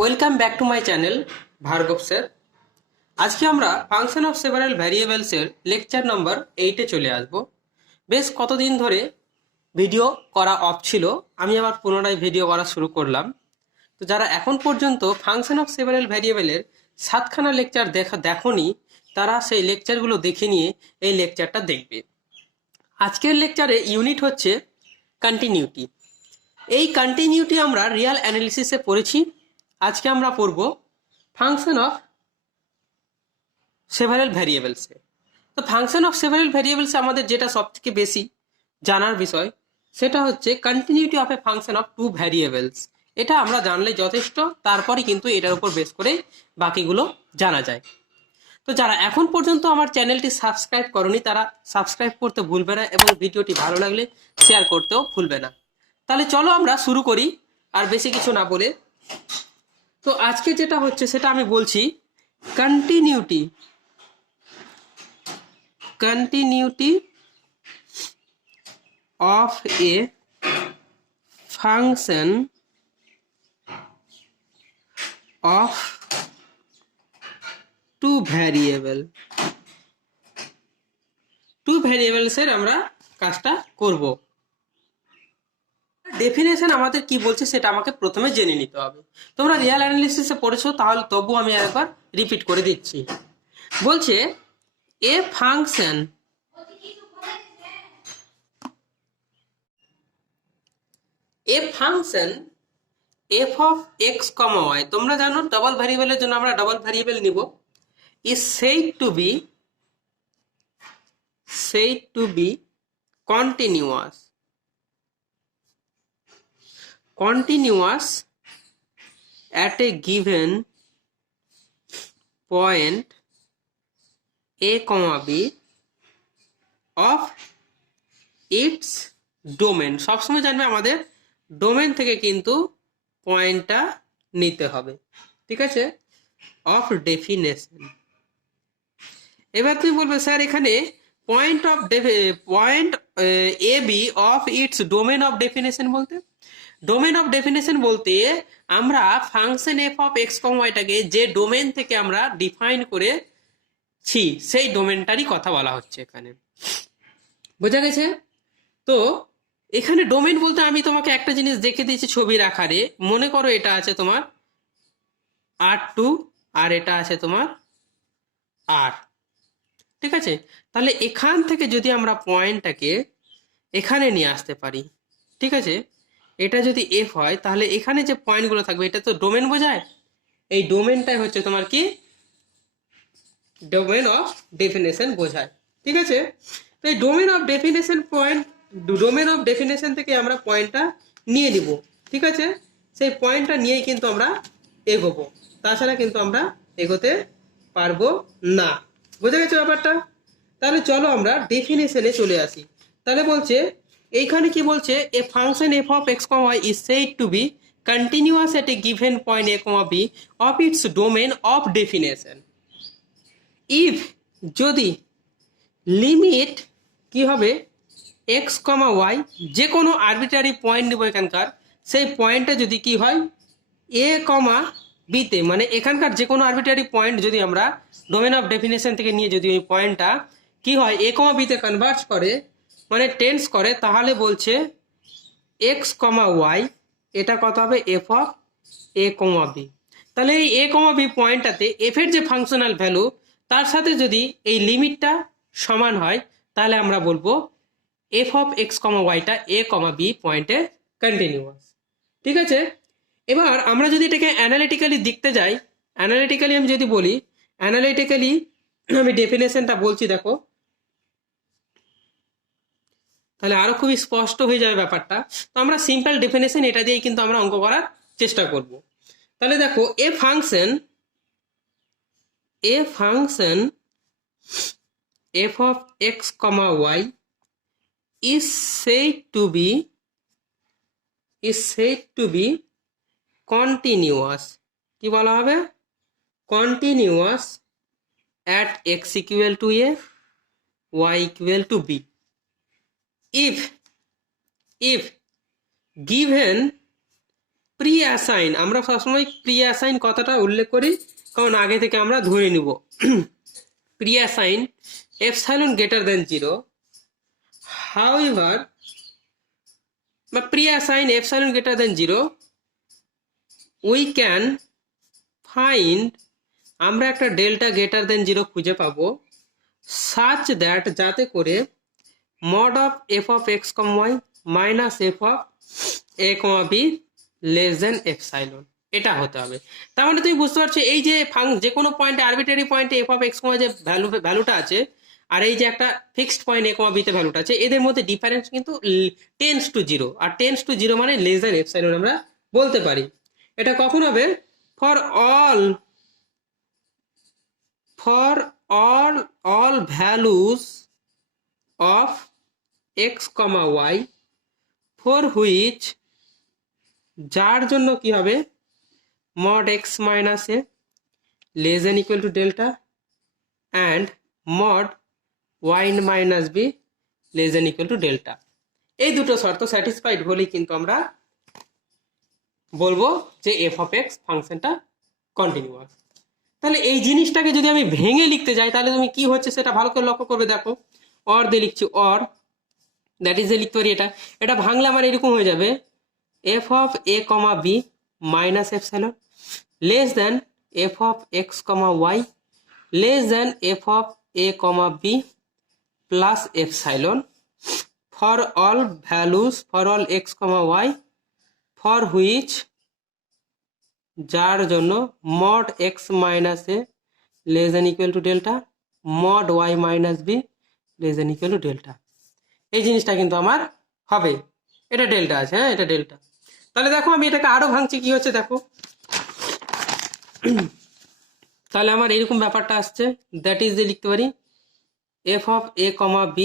Welcome back to my channel Bhargav sir. আজকে আমরা function of several ভ্যারিয়েবলসের লেকচার নাম্বার 8-এ চলে আসব। বেশ কতদিন ধরে ভিডিও করা অফ ছিল, আমি আবার পুনরায় ভিডিও করা শুরু করলাম। তো যারা এখন পর্যন্ত ফাংশন অফ সেভারাল ভ্যারিয়েবলের 7খানা লেকচার দেখোনি, তারা সেই লেকচারগুলো দেখে নিয়ে এই লেকচারটা দেখবে। আজকের লেকচারে ইউনিট হচ্ছে কন্টিনিউটি। এই কন্টিনিউটি আমরা রিয়াল অ্যানালিসিসে পড়েছি। আজকে আমরা পড়ব ফাংশন অফ সেভারাল ভ্যারিয়েবলসে। তো ফাংশন অফ সেভারাল ভ্যারিয়েবলসে আমাদের যেটা সবথেকে বেশি জানার বিষয়, সেটা হচ্ছে continuity of a function of two variables. এটা আমরা জানলে যথেষ্ট, তারপরে কিন্তু এটার উপর বেস করে বাকিগুলো জানা যায়। তো যারা এখন পর্যন্ত আমার চ্যানেলটি সাবস্ক্রাইব করনি, তারা সাবস্ক্রাইব করতে ভুলবে না এবং ভিডিওটি ভালো লাগলে শেয়ার করতেও ভুলবে না। তাহলে চলো আমরা শুরু করি আর বেশি কিছু না বলে। তো আজকে যেটা হচ্ছে সেটা আমি বলছি continuity of a function of two variables এর আমরা কাজটা করব। ডেফিনেশন আমাদের কি বলছে সেটা আমাকে প্রথমে জেনে নিতে হবে। তোমরা রিয়াল অ্যানালিসিসে পড়েছো, তাহলে তবু আমি একবার রিপিট করে দিচ্ছি। বলছে a function f of x, y, তোমরা জানো ডাবল ভ্যারিয়েবলের জন্য আমরা ডাবল ভ্যারিয়েবল নিব, is said to be continuous at a given point a, b of its domain। সবসময় জানবে আমাদের ডোমেন থেকে কিন্তু পয়েন্টটা নিতে হবে, ঠিক আছে? Of definition. এবার তুমি বলবে স্যার এখানে point a b of its domain of definition বলতে, ডোমেন অফ ডেফিনেশন বলতে আমরা function f of x comma ওয়াইটাকে যে ডোমেন থেকে আমরা ডিফাইন করেছি সেই ডোমেনটারই কথা বলা হচ্ছে এখানে। বোঝা গেছে? তো এখানে ডোমেন বলতে আমি তোমাকে একটা জিনিস দেখে দিয়েছি ছবির আকারে। মনে করো এটা আছে তোমার R2 আর এটা আছে তোমার R, ঠিক আছে? তাহলে এখান থেকে যদি আমরা পয়েন্টটাকে এখানে নিয়ে আসতে পারি, ঠিক আছে, এটা যদি এফ হয় তাহলে এখানে যে পয়েন্টগুলো থাকবে এটা তো ডোমেন বোঝায়। এই ডোমেনটাই হচ্ছে তোমার কি ডোমেন অফ ডেফিনেশন বোঝায়, ঠিক আছে? তো এই ডোমেন অফ ডেফিনেশন থেকে আমরা পয়েন্টটা নিয়ে নিব, ঠিক আছে? সেই পয়েন্টটা নিয়েই কিন্তু আমরা এগোবো, তাছাড়া কিন্তু আমরা এগোতে পারবো না। বুঝে গেছে ব্যাপারটা? তাহলে চলো আমরা ডেফিনেশনে চলে আসি। তাহলে বলছে এইখানে কি বলছে, a function f of x comma y is said to be continuous at a given point a comma b of its domain of definition if, যদি লিমিট কি হবে এক্স কমা ওয়াই, যে কোনো আরবিটারি পয়েন্ট নেব এখানকার, সেই পয়েন্টটা যদি কি হয় এ কমা বিতে, মানে এখানকার যে কোনো আরবিটারি পয়েন্ট যদি আমরা ডোমেন অফ ডেফিনেশন থেকে নিয়ে যদি ওই পয়েন্টটা কি হয় এ কমা বিতে কনভার্ট করে, মানে টেন্স করে, তাহলে বলছে এক্স কমা ওয়াই এটা কত হবে f of a comma b. তাহলে এই এ কমা বি পয়েন্টটাতে এফ এর যে ফাংশনাল ভ্যালু তার সাথে যদি এই লিমিটটা সমান হয়, তাহলে আমরা বলবো এফ অফ এক্স কমা ওয়াইটা এ কমা বি পয়েন্টে কন্টিনিউয়াস, ঠিক আছে? এবার আমরা যদি এটাকে অ্যানালিটিক্যালি দেখতে যাই, অ্যানালিটিক্যালি আমি যদি বলি, অ্যানালিটিক্যালি আমি ডেফিনেশনটা বলছি, দেখো, তাহলে আরো খুবই স্পষ্ট হয়ে যাবে ব্যাপারটা। তো আমরা সিম্পল ডেফিনেশন এটা দিয়েই কিন্তু আমরা অঙ্ক করার চেষ্টা করব। তাহলে দেখো a function f of x comma y is said to be continuous, কি বলা হবে continuous at x equal to a, y equal to b if given pre assign, আমরা সবসময় প্রি অ্যাসাইন কথাটা উল্লেখ করি কারণ আগে থেকে আমরা ধরে নিব preassign epsilon greater than 0, however বা preassign epsilon greater than 0 we can find, আমরা একটা ডেল্টা গ্রেটার দেন 0 খুঁজে পাবো সাচ দ্যাট, যাতে করে mod of f of x, y minus f of a, b less than epsilon, এটা হতে হবে। তার মানে তুমি বুঝতে পারছো এই যে যে কোনো পয়েন্টে আরবিটারি পয়েন্টে f of x, y যে ভ্যালুটা আছে আর এই যে একটা ফিক্সড পয়েন্ট a, b তে ভ্যালুটা আছে, এদের মধ্যে ডিফারেন্স কিন্তু টেন্স টু 0, আর টেন্স টু 0 মানে লেস দেন এপসাইলন আমরা বলতে পারি। এটা কখন হবে? For all values of x, y for which, যার জন্য কি হবে mod x minus a less than equal to delta and mod y minus b less than equal to delta, এই দুটো শর্ত স্যাটিসফাইড হলেই কিন্তু আমরা বলবো যে f of x ফাংশনটা কন্টিনিউয়াস। তাহলে এই জিনিসটাকে যদি আমি ভেঙে লিখতে যাই তাহলে তুমি কি হচ্ছে সেটা ভালো করে লক্ষ্য করবে। দেখো অর দিয়ে লিখছি, অর দ্যাট ইজ লিখতে পারি এটা ভাঙলে আমার এরকম হয়ে যাবে f of a, b minus epsilon less than f of x, y less than f of a, b plus epsilon for all values for all x, y for which, যার জন্য mod x minus a less than equal to delta mod y minus b less than equal to delta, এই জিনিসটা কিন্তু আমার হবে। এটা delta আছে, হ্যাঁ এটা ডেল্টা। তাহলে দেখো আমি এটাকে আরো ভাঙছি, কি হচ্ছে দেখো, তাহলে আমার এরকম ব্যাপারটা আসছে, দ্যাট ইজ লিখতে পারি f of a, b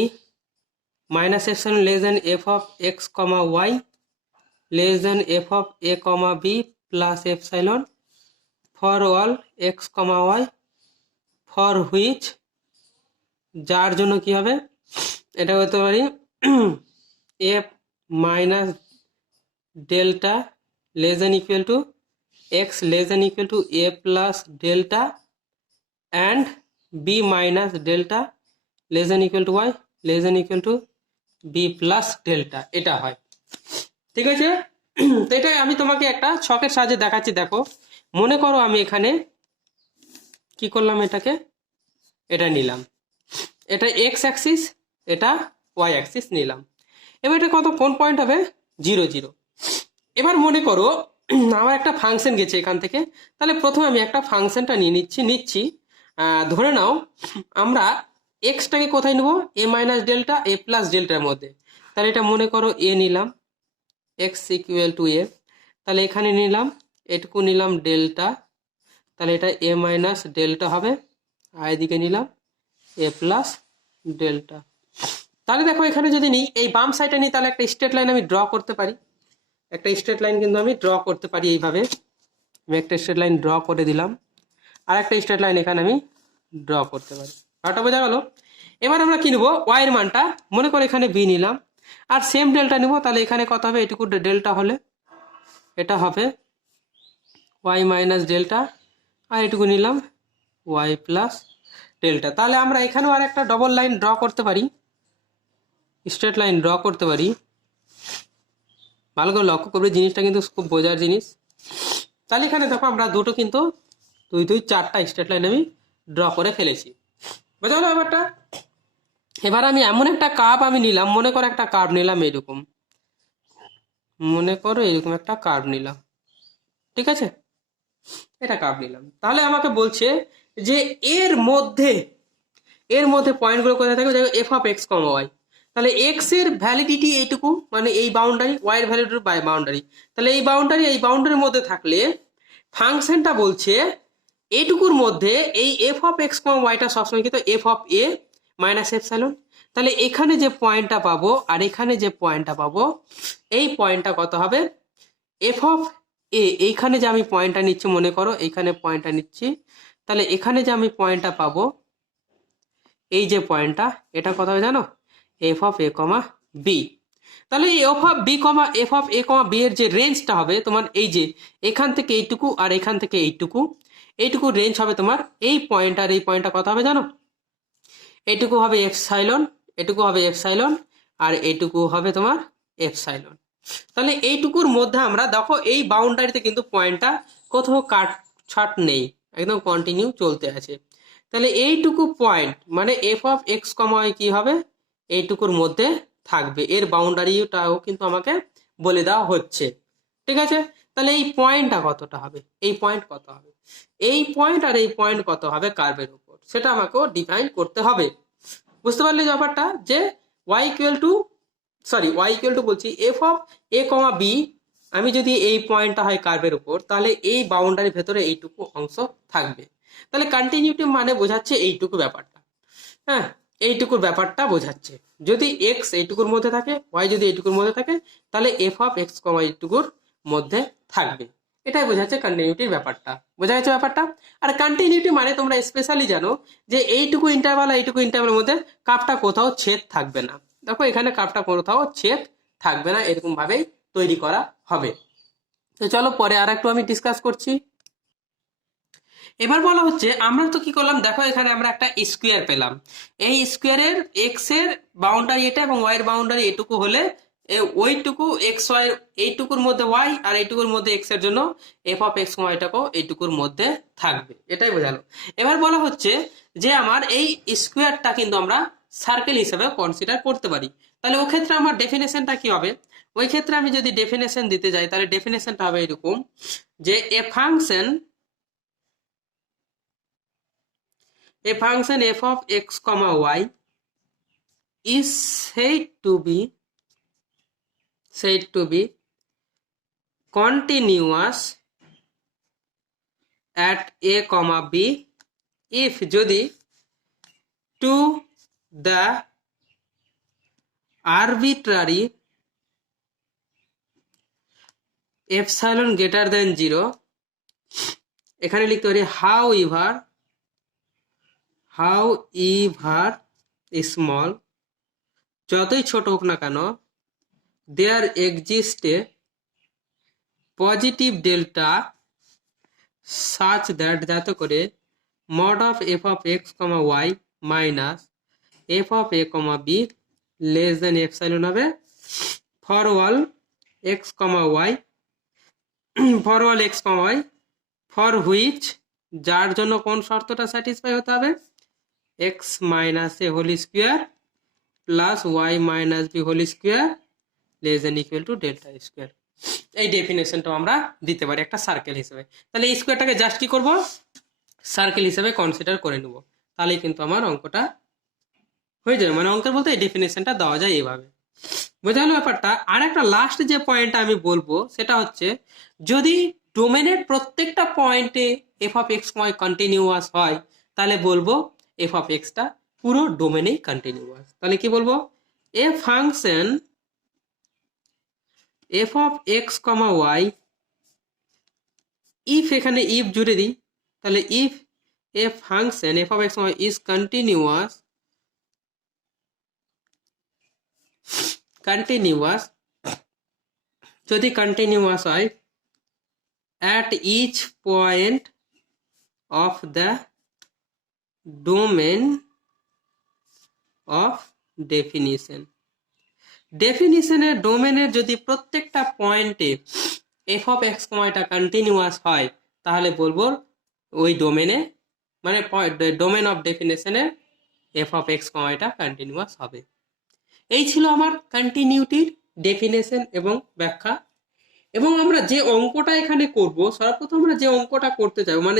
minus epsilon less than f of x, y less than f of a, b plus epsilon for all x, y for which, যার জন্য কি হবে এটা হতে পারি f minus delta less than equal two x less than equal two a plus delta and b minus delta less than equal two y less than equal two b plus delta, এটা হয়। ঠিক আছে, তো এটা আমি তোমাকে একটা ছকের সাহায্যে দেখাচ্ছি। দেখো মনে করো আমি এখানে কি করলাম, এটা নিলাম, এটা x অ্যাক্সিস, এটা y অ্যাক্সিস নিলাম। এবার এটা কোন পয়েন্ট হবে? 0, 0। এবার মনে করো আমার একটা ফাংশন গেছে এখান থেকে, তাহলে প্রথমে আমি একটা ফাংশনটা নিচ্ছি ধরে নাও আমরা এক্সটাকে কোথায় নেবো? এ মাইনাস ডেল্টা এ প্লাস ডেল্টার মধ্যে। তাহলে এটা মনে করো এ নিলাম, এক্স ইকুয়াল টু এ, তাহলে এখানে নিলাম এটুকু নিলাম ডেল্টা, তাহলে এটা এ মাইনাস ডেল্টা হবে, আর এদিকে নিলাম এ প্লাস ডেল্টা। তাহলে দেখো এখানে যদি নিই এই বাম সাইডে নিই তাহলে একটা স্ট্রেট লাইন আমি ড্র করতে পারি, একটা স্ট্রেট লাইন কিন্তু আমি ড্র করতে পারি এইভাবে। আমি একটা স্ট্রেট লাইন ড্র করে দিলাম, আর একটা স্ট্রেট লাইন এখানে আমি ড্র করতে পারি। ব্যাপারটা বোঝা গেল? এবার আমরা কি নেবো? ওয়াই এর মানটা মনে করো এখানে বি নিলাম, আর সেম ডেল্টা নিব, তাহলে এখানে কত হবে? এটুকু ডেল্টা হলে এটা হবে ওয়াই মাইনাস ডেল্টা, আর এটুকু নিলাম ওয়াই প্লাস ডেল্টা। তাহলে আমরা এখানেও আর একটা ডবল লাইন ড্র করতে পারি, স্ট্রেট লাইন ড্র করতে পারি। ভালো করে লক্ষ্য করবে, জিনিসটা কিন্তু খুব বোঝার জিনিস। তাহলে এখানে দেখো আমরা দুটো কিন্তু 2, 2, 4টা স্ট্রেট লাইন আমি ড্র করে ফেলেছি। বোঝা গেল ব্যাপারটা? এবার আমি এমন একটা কার্ভ আমি নিলাম, মনে করো একটা কার্ভ নিলাম এরকম, মনে করো এরকম একটা কার্ভ নিলাম, ঠিক আছে, এটা কার্ভ নিলাম। তাহলে আমাকে বলছে যে এর মধ্যে পয়েন্টগুলো কোথায় থাকবে? দেখো f of x comma y, তাহলে এক্স এর ভ্যালিডিটি এইটুকু, মানে এই বাউন্ডারি, ওয়াই এর ভ্যালিডিটি বাই বাউন্ডারি, তাহলে এই বাউন্ডারির মধ্যে থাকলে ফাংশনটা বলছে এইটুকুর মধ্যে এই এফ অফ এক্স কমা ওয়াইটা সবসময় কিন্তু F of A minus epsilon. তাহলে এখানে যে পয়েন্টটা পাবো আর এখানে যে পয়েন্টটা পাবো, এই পয়েন্টটা কত হবে? এফ অফ এ, এইখানে যে আমি পয়েন্টটা নিচ্ছি, মনে করো এইখানে পয়েন্টটা নিচ্ছি, তাহলে এখানে যে আমি পয়েন্টটা পাবো, এই যে পয়েন্টটা, এটা কত হবে জানো? F of a comma b. তাহলে এই f of b comma f of a comma b এর যে রেঞ্জটা হবে তোমার এই যে এখান থেকে এইটুকু আর এখান থেকে এইটুকু রেঞ্জ হবে তোমার এই পয়েন্ট আর এই পয়েন্টটা কত হবে জানো? এইটুকু হবে এপসাইলন, এটুকু হবে এপসাইলন, আর এইটুকু হবে তোমার এপসাইলন। তাহলে এইটুকুর মধ্যে আমরা দেখো এই বাউন্ডারিতে কিন্তু পয়েন্টটা কোথাও কাটছাট নেই, একদম কন্টিনিউ চলতে আছে। তাহলে এইটুকু পয়েন্ট মানে এফ অফ এক্স কমা কি হবে, এইটুকুর মধ্যে থাকবে, এর বাউন্ডারিটাও কিন্তু আমাকে বলে দেওয়া হচ্ছে। ঠিক আছে, তাহলে এই পয়েন্টটা কতটা হবে, এই পয়েন্ট কত হবে, এই পয়েন্ট আর এই পয়েন্ট কত হবে কার্ভের উপর, সেটা আমাকেও ডিফাইন করতে হবে। বুঝতে পারলে ব্যাপারটা, যে ওয়াই ইকুয়াল টু বলছি f of a comma b, আমি যদি এই পয়েন্টটা হয় কার্ভের উপর, তাহলে এই বাউন্ডারির ভেতরে এইটুকু অংশ থাকবে। তাহলে কন্টিনিউটি মানে বোঝাচ্ছে এইটুকু ব্যাপারটা, হ্যাঁ এইটুকুর ব্যাপারটা বোঝাচ্ছে। যদি এক্স এইটুকুর মধ্যে থাকে, ওয়াই যদি এইটুকুর মধ্যে থাকে, তাহলে এফ অফ এক্স কমা এইটুকুর মধ্যে থাকবে, এটাই বোঝাচ্ছে কন্টিনিউটির ব্যাপারটা। বোঝা গেছে ব্যাপারটা? আর কন্টিনিউটি মানে তোমরা স্পেশালি জানো যে এইটুকু ইন্টারভাল আর এইটুকু ইন্টারভালের মধ্যে কাপটা কোথাও ছেদ থাকবে না। দেখো এখানে কাপটা কোথাও ছেদ থাকবে না, এরকম ভাবেই তৈরি করা হবে। তো চলো পরে আর একটু আমি ডিসকাস করছি। এবার বলা হচ্ছে আমরা তো কি করলাম, দেখো এখানে আমরা একটা স্কোয়ার পেলাম, এই স্কোয়ারের এক্স এর বাউন্ডারি এটা এবং ওয়াই এর বাউন্ডারি এটুকু হলে ওইটুকু এক্স ওয়াই, এইটুকুর মধ্যে ওয়াই আর এইটুকুর মধ্যে এক্স এর জন্য এফ অফ এক্স ওয়াইটাকেও এইটুকুর মধ্যে থাকবে, এটাই বোঝালো। এবার বলা হচ্ছে যে আমার এই স্কোয়ারটা কিন্তু আমরা সার্কেল হিসেবে কনসিডার করতে পারি। তাহলে ও ক্ষেত্রে আমার ডেফিনেশনটা কি হবে, ওই ক্ষেত্রে আমি যদি ডেফিনেশন দিতে যাই তাহলে ডেফিনেশনটা হবে এরকম যে a function f of x comma y is said to be continuous at a comma b if যদি to the arbitrary epsilon greater than 0, এখানে লিখতে পারি however small, যতই ছোট হোক না কেন, there exists a positive delta such that যাতে করে mod of f of x comma y minus f of a comma b less than epsilon হবে for all x comma y for which, যার জন্য কোন শর্তটা স্যাটিসফাই হতে হবে, x minus a whole square plus y minus b whole square less than equal to delta square। এই ডেফিনেশনটা আমরা দিতে পারি একটা সার্কেল হিসেবে। তাহলে এই স্কোয়ারটাকে জাস্ট কি করব, সার্কেল হিসেবে কনসিডার করে নেব, তাহলেই কিন্তু আমার অঙ্কটা হয়ে যাবে। মানে অঙ্কের বলতে এই ডেফিনেশনটা দেওয়া যায় এইভাবে। বোঝা গেল ব্যাপারটা? আর একটা লাস্ট যে পয়েন্টটা আমি বলবো সেটা হচ্ছে যদি ডোমেনের প্রত্যেকটা পয়েন্টে f of x y continuous হয়, তাহলে বলবো এফ অফ এক্সটা পুরো ডোমেনেই কন্টিনিউয়াস। তাহলে কি বলবো, a function f of x comma y, if এখানে ইফ জুড়ে দিই, তাহলে if a function f of x y is continuous যদি কন্টিনিউয়াস হয় at each point of the domain of ডেফিনিশনের ডোমেনের যদি প্রত্যেকটা পয়েন্টে এফ অফ এক্স কমাটা কন্টিনিউয়াস হয়, তাহলে বলবো ওই ডোমেনে মানে ডোমেন অফ ডেফিনেশনের এফ অফ এক্স কমাটা কন্টিনিউয়াস হবে। এই ছিল আমার কন্টিনিউটির ডেফিনেশন এবং ব্যাখ্যা। এবং আমরা যে অঙ্কটা এখানে করব, সর্বপ্রথম আমরা যে অঙ্কটা করতে চাইবো, মানে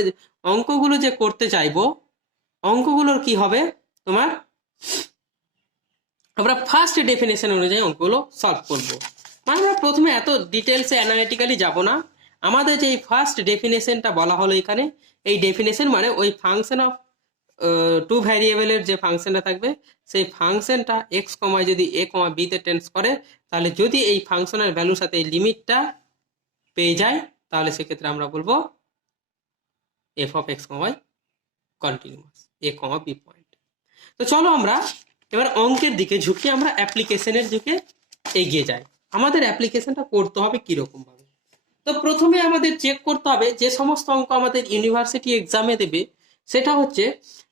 অঙ্কগুলো যে করতে চাইবো, অঙ্কগুলোর কি হবে তোমার, আমরা ফার্স্ট ডেফিনেশন অনুযায়ী অঙ্কগুলো সলভ করব। মানে আমরা প্রথমে এত ডিটেলসে অ্যানালিটিক্যালি যাব না, আমাদের যে ফার্স্ট ডেফিনেশনটা বলা হলো এখানে, এই ডেফিনেশন মানে ওই ফাংশন অফ টু ভ্যারিয়েবলের যে ফাংশনটা থাকবে, সেই ফাংশনটা এক্স কমায় যদি এ কমা বিতে টেন্স করে, তাহলে যদি এই ফাংশনের ভ্যালুর সাথে এই লিমিটটা পেয়ে যায়, তাহলে সেক্ষেত্রে আমরা বলবো f of x comma y continuous a comma b point. তো চলো আমরা এবার অঙ্কের দিকে ঝুঁকি, আমরা অ্যাপ্লিকেশনের দিকে এগিয়ে যাই। আমাদের অ্যাপ্লিকেশনটা করতে হবে কিরকম ভাবে। তো প্রথমে আমাদের চেক করতে হবে যে সমস্ত অঙ্ক আমাদের ইউনিভার্সিটি এক্সামে দেবে, সেটা হচ্ছে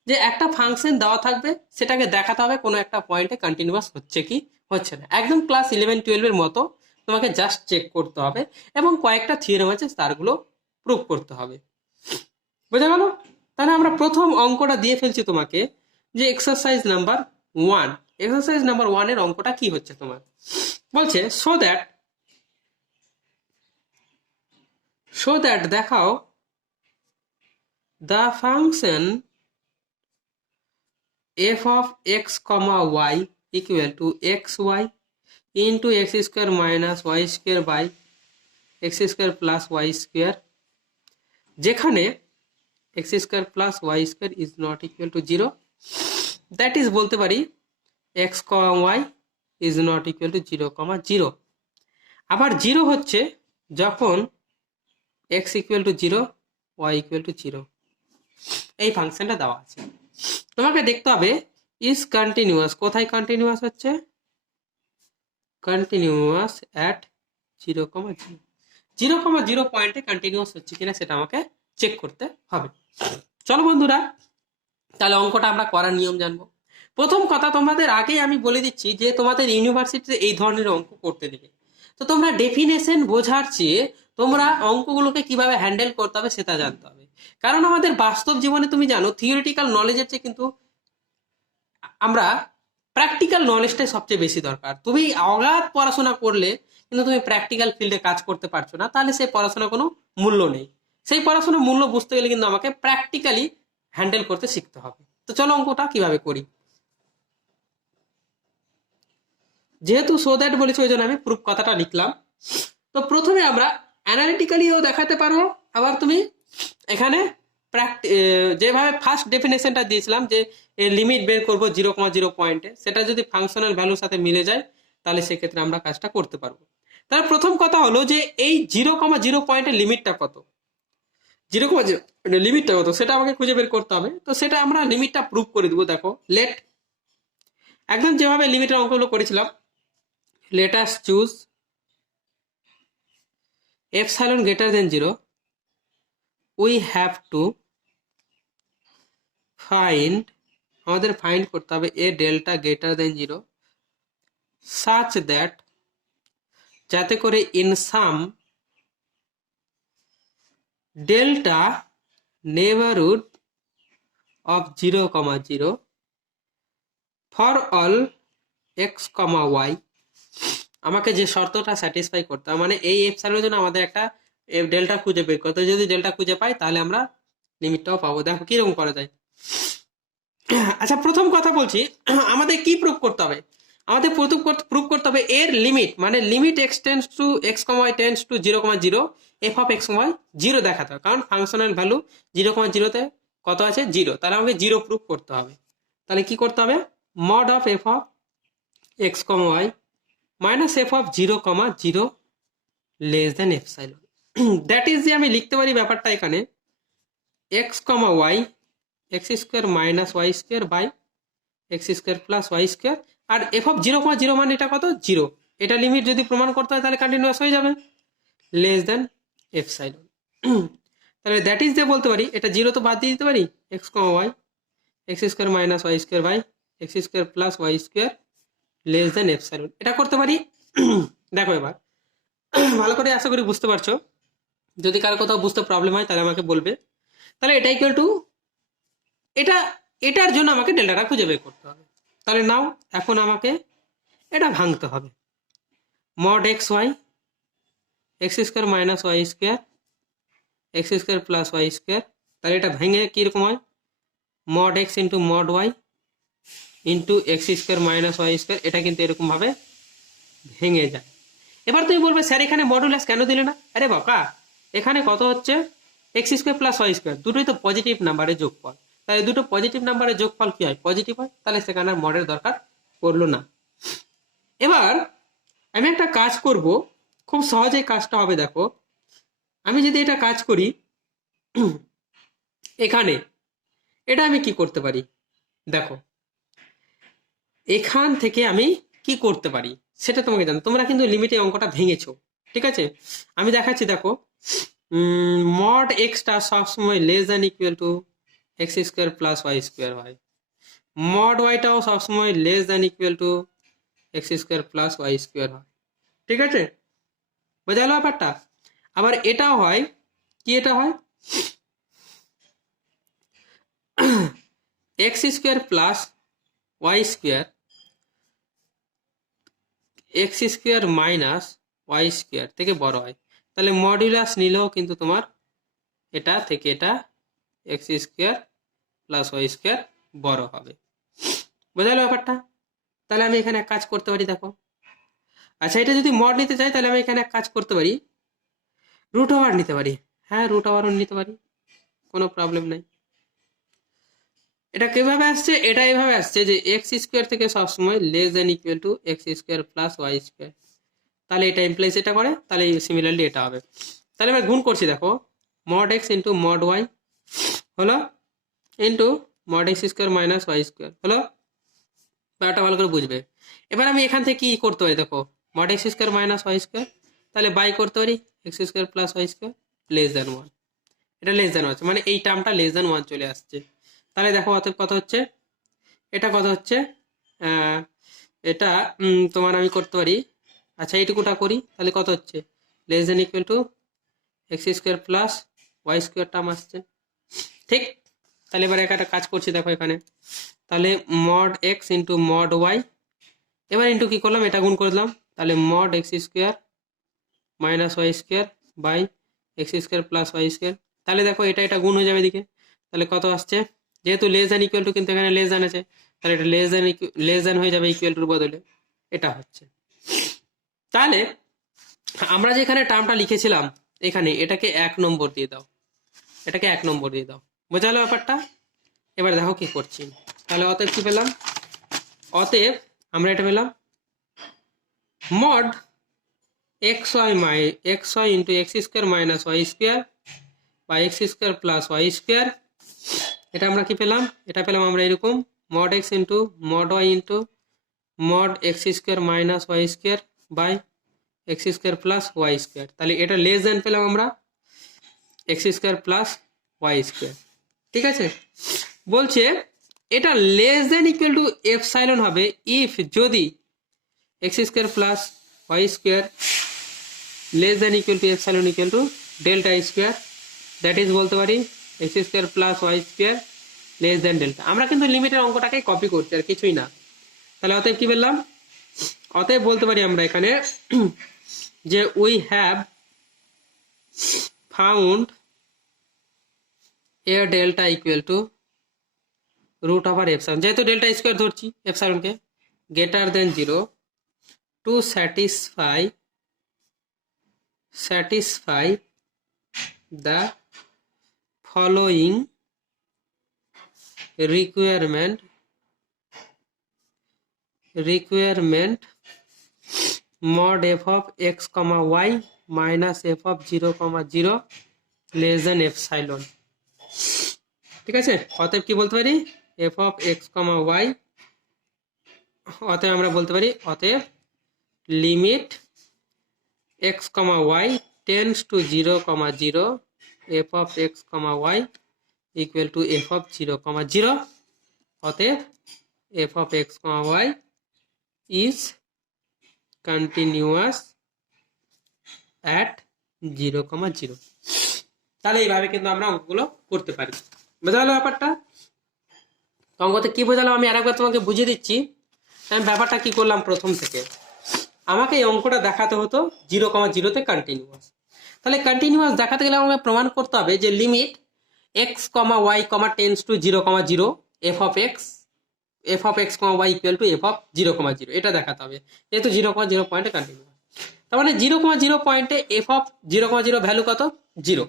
যে একটা ফাংশন দেওয়া থাকবে, সেটাকে দেখাতে হবে কোনো একটা পয়েন্টে কন্টিনিউয়াস হচ্ছে কি হচ্ছে না। একদম ক্লাস 11-12 মতো তোমাকে জাস্ট চেক করতে হবে এবং কয়েকটা থিওরেম আছে তারগুলো প্রুভ করতে হবে। বোঝা গেল? তাহলে আমরা প্রথম অঙ্কটা দিয়ে ফেলছি তোমাকে, যে এক্সারসাইজ নাম্বার 1। এক্সারসাইজ নাম্বার 1 এর অঙ্কটা কি হচ্ছে তোমার, বলছে শো দ্যাট দেখাও the function f of x comma y equal to xy into x square minus y square by x square plus y square, যেখানে x square plus y square is not equal to 0, that is বলতে পারি x comma y is not equal to 0 comma 0। আবার 0 হচ্ছে যখন x equal to 0 y equal to 0। এই ফাংশনটা দেওয়া আছে, তোমাকে দেখতে হবে ইজ কন্টিনিউয়াস, কোথায় কন্টিনিউয়াস হচ্ছে, কন্টিনিউয়াস অ্যাট 0,0, 0,0 পয়েন্টে কন্টিনিউয়াস হচ্ছে কিনা সেটা আমাকে চেক করতে হবে। চলো বন্ধুরা, তাহলে অঙ্কটা আমরা করার নিয়ম জানবো। প্রথম কথা, তোমাদের আগেই আমি বলে দিচ্ছি যে তোমাদের ইউনিভার্সিটিতে এই ধরনের অঙ্ক করতে দেবে, তো তোমরা ডেফিনেশন বোঝার চেয়ে তোমরা অঙ্কগুলোকে কিভাবে হ্যান্ডেল করতে হবে সেটা জানতে হবে। কারণ আমাদের বাস্তব জীবনে তুমি জানো থিওরিটিক্যাল নলেজের চেয়ে কিন্তু আমরা প্র্যাকটিক্যাল নলেজটাই সবচেয়ে বেশি দরকার। তুমি অগাধ পড়াশোনা করলে কিন্তু তুমি প্র্যাকটিক্যাল ফিল্ডে কাজ করতে পারছো না, তাহলে সেই পড়াশোনার কোনো মূল্য নেই। সেই পড়াশোনার মূল্য বুঝতে গেলে কিন্তু আমাকে প্র্যাকটিক্যালি হ্যান্ডেল করতে শিখতে হবে। তো চলো অঙ্কটা কিভাবে করি। যেহেতু সো দ্যাট বলেছি ওই জন্য আমি প্রুফ কথাটা লিখলাম। তো প্রথমে আমরা অ্যানালিটিক্যালিও দেখাতে পারবো, আবার তুমি এখানে যেভাবে ফার্স্ট ডেফিনেশনটা দিয়েছিলাম যে লিমিট বের করবো 0,0 পয়েন্টে, সেটা যদি ফাংশনাল ভ্যালুর সাথে মিলে যায় তাহলে সেক্ষেত্রে আমরা কাজটা করতে পারবো। তাহলে প্রথম কথা হলো যে এই 0,0 পয়েন্টের লিমিটটা কত, 0,0 লিমিটটা কত সেটা আমাকে খুঁজে বের করতে হবে। তো সেটা আমরা লিমিটটা প্রুভ করে দেবো। দেখো, একদম যেভাবে লিমিটের অঙ্কগুলো করেছিলাম, let us choose epsilon greater than 0, we have to আমাদের ফাইন্ড করতে হবে a delta greater than 0 such that যাতে করে in some delta neighborhood of 0,0 for all x, y, আমাকে যে শর্তটা স্যাটিসফাই করতে হবে, মানে এই এপসাইলনের জন্য আমাদের একটা ডেল্টা খুঁজে বের করতে হবে। যদি ডেল্টা খুঁজে পাই তাহলে আমরা লিমিটটাও পাবো। দেখো কিরকম করা যায়। আচ্ছা, প্রথম কথা বলছি, আমাদের কি প্রুভ করতে হবে, আমাদের প্রুভ করতে হবে এর লিমিট, মানে limit x tends to x, y tends to 0,0 f of x, y 0 দেখাতে হবে। কারণ ফাংশনাল ভ্যালু 0,0 তে কত আছে, 0, তাহলে আমাকে 0 প্রুভ করতে হবে। তাহলে কি করতে হবে, mod of f of x, y minus f of 0,0 less than epsilon. That is যে আমি লিখতে পারি ব্যাপারটা এখানে x, y x square minus y square by x square plus y square, আর এফ অফ 0,0 মানে এটা কত, 0। এটা লিমিট যদি প্রমাণ করতে হয় তাহলে কন্টিনিউয়াস হয়ে যাবে, লেস দেন এপসাইলন। তাহলে দ্যাট ইজ যে বলতে পারি এটা 0 তো বাদ দিয়ে দিতে পারি, x, y x square minus y square by x square plus y square less than epsilon, এটা করতে পারি। দেখো এবার ভালো করে আশা করি বুঝতে পারছো। যদি কারো কোথাও বুঝতে প্রবলেম হয় তাহলে আমাকে বলবে। তাহলে এটা ইকুয়াল টু এটার জন্য আমাকে ডেল্টাটা খুঁজে বের করতে হবে। তাহলে নাও এখন আমাকে এটা ভাঙতে হবে, mod x y x square minus y square x square plus y square. তাহলে এটা ভেঙে কীরকম হয়, mod x into mod y into x square minus y square. এটা কিন্তু এরকমভাবে ভেঙে যায়। এবার তুমি বলবে স্যার এখানে মডুলাস কেন দিলে না, আরে বাবা এখানে কত হচ্ছে x square plus y square, দুটোই তো পজিটিভ নাম্বারের যোগফল। তাহলে দুটো পজিটিভ নাম্বারের যোগফল কি হয়, পজিটিভ হয়, তাহলে সেখানে আর মডের দরকার পড়লো না। এবার আমি একটা কাজ করব, খুব সহজেই কাজটা হবে। দেখো আমি যদি এটা কাজ করি এখানে, এটা আমি কি করতে পারি, দেখো এখান থেকে আমি কি করতে পারি, সেটা তোমাকে জানো, তোমরা কিন্তু লিমিটে অঙ্কটা ভেঙেছো, ঠিক আছে? আমি দেখাচ্ছি, দেখো মড এক্সটা সবসময় less than equal to x square plus y square হয়, মড ওয়াইটাও সবসময় less than equal to x square plus y square হয়, ঠিক আছে? বোঝা গেল ব্যাপারটা? আবার এটাও হয়, কি এটা হয়, x square plus y square x square minus y square থেকে বড় হয়, তাহলে মডুলাস নিলেও কিন্তু তোমার এটা থেকে এটা x square plus y square বড় হবে। বোঝা গেল ব্যাপারটা? তাহলে আমি এখানে এক কাজ করতে পারি, দেখো, আচ্ছা এটা যদি মড নিতে চাই তাহলে আমি এখানে এক কাজ করতে পারি, রুট ওভার নিতে পারি। হ্যাঁ, রুট ওভারও নিতে পারি, কোনো প্রবলেম নাই। এটা কিভাবে আসছে? এটা এইভাবে আসছে যে এক্স স্কোয়ার থেকে সবসময় less than equal to x square plus y square, তাহলে এটা ইমপ্লাইজ এটা করে, তাহলে সিমিলারলি এটা হবে। তাহলে এবার গুণ করছি, দেখো, mod x into mod y হলো into mod x square minus y square হলো। ব্যাপারটা ভালো করে বুঝবে। এবার আমি এখান থেকে কি করতে পারি, দেখো, mod x square minus y square, তাহলে বাই করতে পারি x square plus y square less than one, এটা লেস দেন হচ্ছে মানে এই টার্মটা লেস দেন ওয়ান চলে আসছে। তাহলে দেখো অতএব কত হচ্ছে, এটা কত হচ্ছে, এটা তোমার আমি করতে পারি, আচ্ছা এইটুকুটা করি, তাহলে কত হচ্ছে, less than equal to x square plus y square term আসছে, ঠিক? তাহলে এবার একটা কাজ করছি, দেখো এখানে, তাহলে mod x into mod y, এবার ইন্টু কি করলাম, এটা গুণ করলাম, তাহলে mod x square minus y square by x square plus y square, তাহলে দেখো এটা এটা গুণ হয়ে যাবে এদিকে, তাহলে কত আসছে, যেহেতু লেস দ্যান ইকুয়াল টু কিন্তু এখানে লেস দ্যান আছে, তাহলে এটা লেস দ্যান হয়ে যাবে ইকুয়াল টুর বদলে, এটা হচ্ছে। তাহলে আমরা যে এখানে টার্মটা লিখেছিলাম এখানে, এটাকে 1 নম্বর দিয়ে দাও, এটাকে 1 নম্বর দিয়ে দাও। বোঝা গেল ব্যাপারটা? এবার দেখো কি করছি, তাহলে অতএব কি পেলাম, অতএব আমরা এটা পেলাম mod x y into x square minus y square বা x square plus y square, এটা আমরা কি পেলাম, এটা পেলাম আমরা এরকম mod x into mod y into mod x square minus y square by x square plus y square, তাহলে এটা লেস দেন পেলাম আমরা x square plus y square, ঠিক আছে? বলছে এটা less than equal to epsilon হবে ইফ যদি x square plus y square less than equal to epsilon equal to delta square, that is বলতে পারি x square plus y square less than delta. আমরা কিন্তু লিমিটের অঙ্কটাকে কপি করছি আর কিছুই না। তাহলে অতএব কি বললাম, অতএব বলতে পারি আমরা এখানে যে we have found a delta equal to root over epsilon, যেহেতু ডেল্টা স্কোয়ার ধরছি এপসাইলনকে, greater than 0 to satisfy the following requirement mod f of x comma y minus f of 0 comma 0 less than epsilon, ঠিক আছে? অতএব কি বলতে পারি, f of x comma y, অতএব আমরা বলতে পারি অতএব limit x comma y tends to 0 comma 0 f of x comma y equal to f of 0 comma 0, অতএব f of x comma y is continuous at 0 comma 0। তাহলে এইভাবে কিন্তু আমরা অঙ্কগুলো করতে পারি। বোঝা গেল ব্যাপারটা? অঙ্কতে কি বোঝালো আমি আরেকবার তোমাকে বুঝিয়ে দিচ্ছি। আমি ব্যাপারটা কি করলাম, প্রথম থেকে আমাকে এই অঙ্কটা দেখাতে হতো 0 comma 0-তে কন্টিনিউয়াস। তাহলে কন্টিনিউয়াস দেখাতে গেলে আমাকে প্রমাণ করতে হবে যে limit x comma y comma tends to 0 comma 0 f of x comma y equal to f of 0 comma 0, এটা দেখাতে হবে, যেহেতু 0 comma 0 পয়েন্টে কন্টিনিউয়াস। তার মানে 0 comma 0 পয়েন্টে f of 0 comma 0 ভ্যালু কত, 0।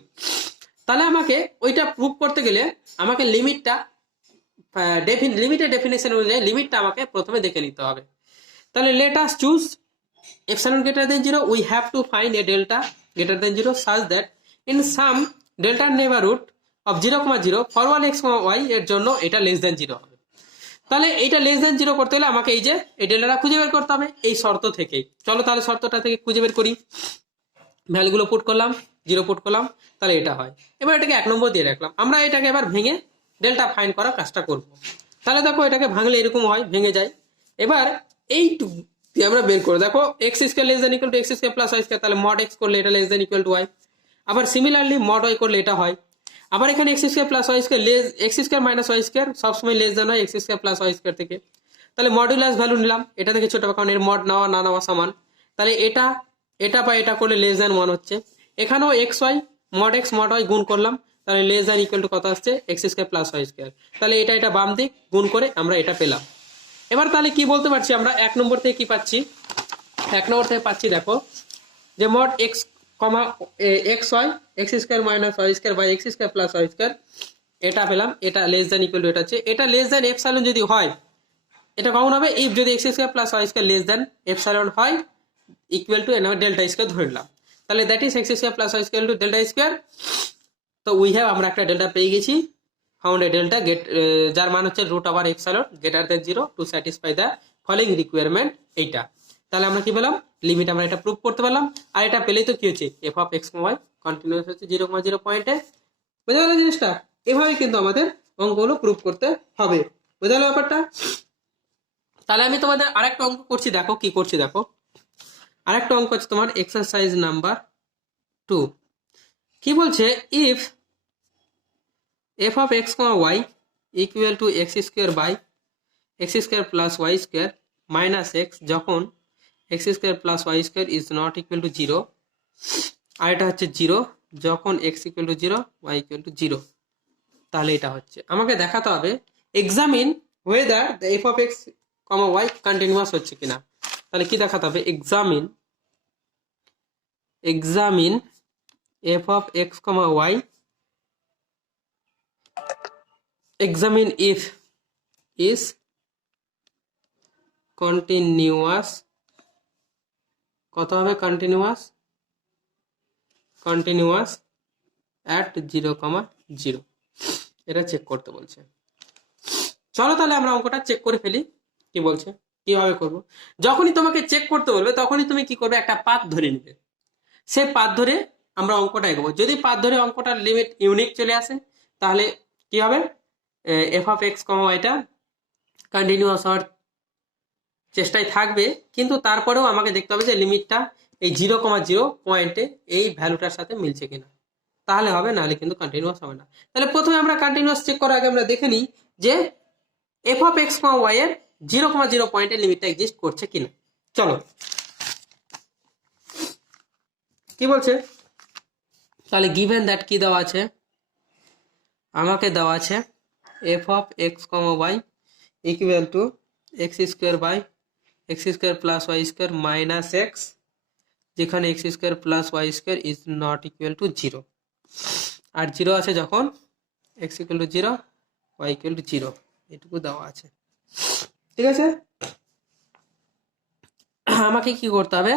তাহলে আমাকে ওইটা প্রুভ করতে গেলে আমাকে লিমিটের ডেফিনেশন অনুযায়ী লিমিটটা আমাকে প্রথমে দেখে নিতে হবে। তাহলে let us choose epsilon greater than 0, we have to find a delta greater than 0 such that in some delta neighborhood of 0 comma 0 for all x comma y এর জন্য এটা less than 0 হবে। তাহলে এইটা লেস দেন 0 করতে হলে আমাকে এই যে এই ডেল্টাটা খুঁজে বের করতে হবে এই শর্ত থেকে। চলো তাহলে শর্তটা থেকে খুঁজে বের করি। ভ্যালুগুলো পুট করলাম, 0 পুট করলাম, তাহলে এটা হয়। এবার এটাকে 1 নম্বর দিয়ে রাখলাম। আমরা এটাকে এবার ভেঙে ডেল্টা ফাইন্ড করার কাজটা করব। তাহলে দেখো এটাকে ভাঙলে এরকম হয়, ভেঙে যায়। এবার এইটুকু দিয়ে আমরা বের করে দেখো x square less than equal to x square plus y square, তাহলে মড এক্স করলে এটা less than equal to y. আবার সিমিলারলি মড ওয়াই করলে এটা হয়। আবার এখানে x square plus y square less x square minus y square সবসময় লেস দেন হয় x square plus y square থেকে। তাহলে মডুলাস ভ্যালু নিলাম, এটা থেকে ছোট, কারণ এর মড নেওয়া না নেওয়া সমান। তাহলে এটা এটা বা এটা করলে লেস দেন 1 হচ্ছে। এখানেও x y mod x mod y গুণ করলাম, তাহলে লেস দেন ইকুয়াল টু কত আসছে x square plus y square. তাহলে এটা বাম দিক গুণ করে আমরা এটা পেলাম। এবার তাহলে কি বলতে পারছি আমরা 1 নম্বর থেকে কি পাচ্ছি? 1 নম্বর থেকে পাচ্ছি দেখো যে mod x comma x y x square minus y square by x square plus y square, এটা পেলাম। এটা লেস দেন ইকুয়াল টু এটা হচ্ছে, এটা লেস দেন এপসাইলন যদি হয় এটা কখন হবে? ইফ যদি x square plus y square less than epsilon হয় ইকুয়াল টু ডেল্টা স্কোয়ার ধরে নিলাম, তাহলে that is x square plus y square to delta square. তো উই হ্যাভ আমরা একটা ডেল্টা পেয়ে গেছি, ফাউন্ড এ ডেল্টা গেট যার মান হচ্ছে root over epsilon greater than 0 to satisfy the following requirement এইটা। তাহলে আমরা কি পেলাম? লিমিট আমরা এটা প্রুভ করতে পারলাম। আর এটা পেলেই তো কি হচ্ছে f of x y continuous হচ্ছে 0,0 পয়েন্টে। বোঝা গেল জিনিসটা? এভাবে কিন্তু আমাদের অঙ্কগুলো প্রুভ করতে হবে। বোঝা গেল ব্যাপারটা? তাহলে আমি তোমাদের আরেকটা অঙ্ক করছি, দেখো কি করছি দেখো। আরেকটা অঙ্ক হচ্ছে তোমার এক্সারসাইজ নাম্বার 2। কি বলছে? If f of x y equal to x square by x square plus y square minus x, যখন x square plus y square is not equal to 0, আর এটা হচ্ছে 0 যখন x equal to 0 y equal to 0। তাহলে এটা হচ্ছে আমাকে দেখাতে হবে examine whether the f of x comma y continuous হচ্ছে কিনা। তাহলে কি দেখাতে হবে? Examine f of x comma y, examine if is continuous. কত হবে? Continuous at 0,0। এটা চেক করতে বলছে। চলো তাহলে আমরা অঙ্কটা চেক করে ফেলি। কি বলছে, কিভাবে করব? যখনই তোমাকে চেক করতে বলবে তখনই তুমি কি করবে? একটা পাথ ধরে নিবে, সেই পাথ ধরে আমরা অঙ্কটা এগোবো। যদি পাথ ধরে অঙ্কটার লিমিট ইউনিক চলে আসে তাহলে কি হবে? এফ অফ এক্স কমা ওয়াইটা কন্টিনিউয়াস হওয়ার চেষ্টায় থাকবে, কিন্তু তারপরেও আমাকে দেখতে হবে যে লিমিটটা এই 0,0 পয়েন্টে এই ভ্যালুটার সাথে মিলছে কিনা, তাহলে হবে, নাহলে কিন্তু কন্টিনিউয়াস হবে না। তাহলে প্রথমে আমরা কন্টিনিউয়াস চেক করার আগে আমরা দেখে নিই যে f of x comma y এর 0,0 পয়েন্টে লিমিটটা এক্সিস্ট করছে কিনা। চলো কি বলছে? তাহলে গিভেন দ্যাট কি দেওয়া আছে? আমাকে দেওয়া আছে f of x comma y equal to x square by x square plus y square minus x, যেখানে x square plus y square is not equal to 0, আর 0 আছে যখন x equal to 0 y equal to 0, এটুকু দেওয়া আছে। ঠিক আছে, আমাকে কি করতে হবে?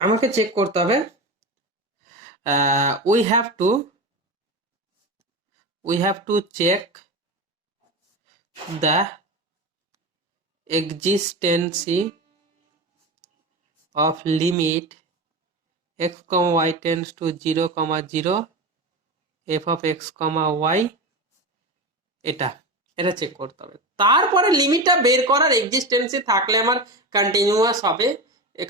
আমাকে চেক করতে হবে we have to check the existence of limit x comma y tends to 0,0 f of x comma y, এটা চেক করতে হবে। তারপরে লিমিটটা বের করার এক্সিস্টেন্সি থাকলে আমার কন্টিনিউয়াস হবে,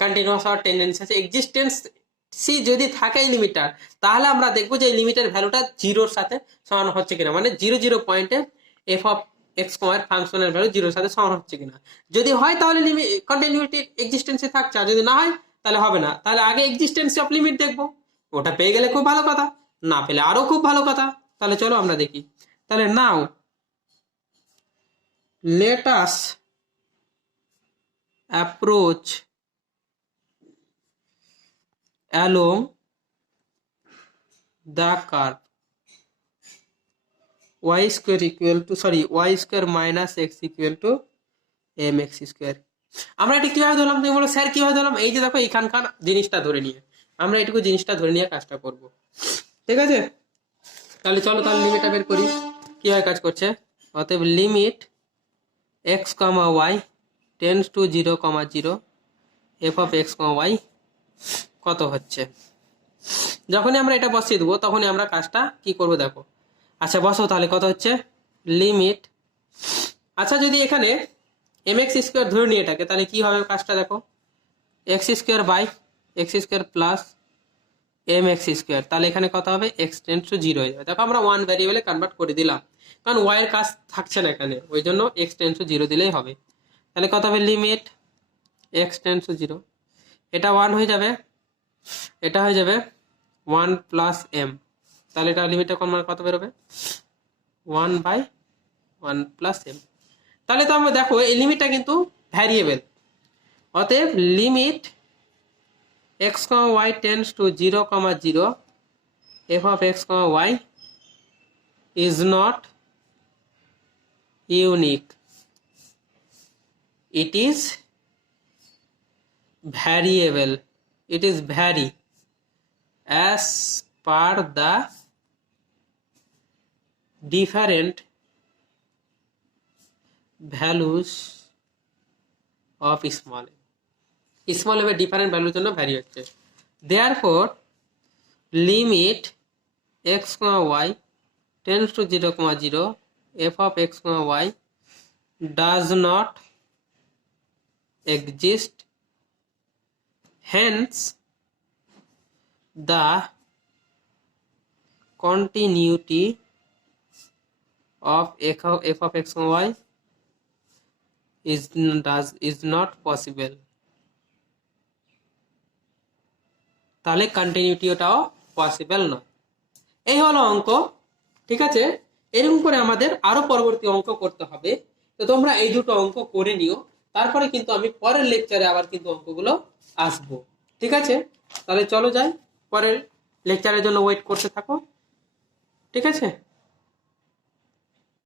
কন্টিনিউয়াস হওয়ার টেন্ডেন্সি আছে। এক্সিস্টেন্সি যদি থাকে এই লিমিটার, তাহলে আমরা দেখবো যে এই লিমিটের ভ্যালুটা 0-র সাথে সমান হচ্ছে কিনা, মানে 0,0 পয়েন্টে এফ অফ এক্স কমার ফাংশনের ভ্যালু 0-র সাথে সমান হচ্ছে কিনা। যদি হয় তাহলে কন্টিনিউটির এক্সিস্টেন্সি থাকছে, আর যদি না হয় তাহলে হবে না। তাহলে আগে এক্সিস্টেন্সি অফ লিমিট দেখবো, ওটা পেয়ে গেলে খুব ভালো কথা, না পেলে আরো খুব ভালো কথা। তাহলে চলো আমরা দেখি। তাহলে নাও let us approach along the curve y square minus x equal to mx square। আমরা এটা কিভাবে ধরলাম? তুমি বলো স্যার কিভাবে ধরলাম? এই যে দেখো এখানকার জিনিসটা ধরে নিয়ে আমরা এটুকু জিনিসটা ধরে নিয়ে কাজটা করব। ঠিক আছে, তাহলে চলো তাহলে লিমিটটা বের করি কিভাবে কাজ করছে। অতএব limit x comma y tends to 0,0 f of x comma y কত হচ্ছে। যখনই আমরা এটা বসিয়ে দেবো তখনই আমরা কাজটা কি করবো দেখো। আচ্ছা বসো তাহলে, কত হচ্ছে লিমিট। আচ্ছা যদি এখানে এম এক্স স্কোয়ার ধরে নিয়ে এটাকে, তাহলে কি হবে কাজটা দেখো, x square by x square plus m x square, তাহলে এখানে কত হবে এক্স টেন্স টু 0 হয়ে যাবে। দেখো আমরা ওয়ান ভ্যারিয়েবলে কনভার্ট করে দিলাম, কারণ ওয়াই এর কাজ থাকছে না এখানে, ওই জন্য এক্স টেন্স টু 0 দিলেই হবে। তাহলে কত হবে লিমিট এক্স টেন্স টু 0, এটা 1 হয়ে যাবে, এটা হয়ে যাবে 1 প্লাস এম, তাহলে এটা লিমিটটা কত বেরোবে 1/1 প্লাস এম। তাহলে তো আমরা দেখো এই লিমিটটা কিন্তু ভ্যারিয়েবল, অতএব limit x comma y tends to 0,0 f of x comma y is not unique, it is variable, it is vary as per the different values of small m, small m এর different ভ্যালুর জন্য vary হচ্ছে। therefore limit x, y tends to 0,0 f of x, y does not exist, hence the continuity of f of x, y is not possible, তাহলে কন্টিনিউটিটাও possible নয়। এই হলো অঙ্ক, ঠিক আছে। এরকম করে আমাদের আরো পরবর্তী অঙ্ক করতে হবে, তো তোমরা এই দুটো অঙ্ক করে নিও, তারপরে কিন্তু আমি পরের লেকচারে আবার কিন্তু অঙ্কগুলো আসবো, ঠিক আছে। তাহলে চলো যাই, পরের লেকচারের জন্য ওয়েট করতে থাকো, ঠিক আছে।